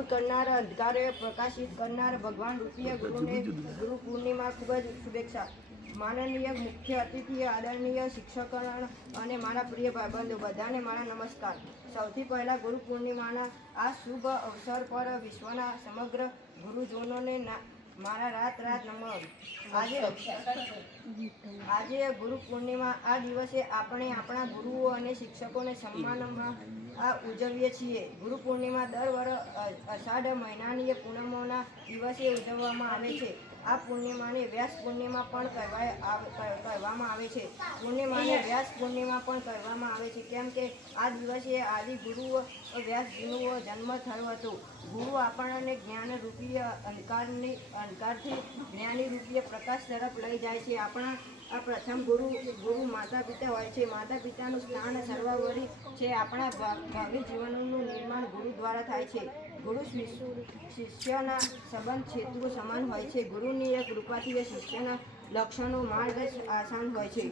દૂર કરનાર, અંધકારે પ્રકાશિત કરનાર ભગવાન રૂપીય ગુરુને ગુરુ પૂર્ણિમા ખૂબ જ શુભેચ્છા. માનનીય મુખ્ય અતિથિ, આદરણીય શિક્ષકગણ અને મારા પ્રિય ભાઈબંધો બધાને મારા નમસ્કાર. સૌથી પહેલાં ગુરુ પૂર્ણિમાના આ શુભ અવસર પર વિશ્વના સમગ્ર ગુરુજનોને મારા રાત નમન. આજે ગુરુ પૂર્ણિમા આ દિવસે આપણે આપણા ગુરુઓ અને શિક્ષકોને સન્માનમાં ઉજવીએ છીએ. ગુરુ પૂર્ણિમા દર વર્ષ અષાઢ મહિનાની પૂનમોના દિવસે ઉજવવામાં આવે છે. આ પૂર્ણિમાને વ્યાસ પૂર્ણિમા પણ કહેવામાં આવે છે. પૂર્ણિમાને વ્યાસ પૂર્ણિમા પણ કહેવામાં આવે છે કેમ કે આ દિવસે આદિ ગુરુ વ્યાસજીનો જન્મ થયો હતો. ગુરુ આપણને જ્ઞાન રૂપીય અંધકારથી જ્ઞાની રૂપીય પ્રકાશ તરફ લઈ જાય છે. આપણા આ પ્રથમ ગુરુ માતા પિતા હોય છે. માતા પિતાનું સ્થાન સર્વોપરી છે. આપણા ભાવિ જીવનનું નિર્માણ ગુરુ દ્વારા થાય છે. ગુરુ શિષ્યના સંબંધ સેતુ સમાન હોય છે. ગુરુની એક કૃપાથી શિષ્યના લક્ષણો માર્ગ આસાન હોય છે.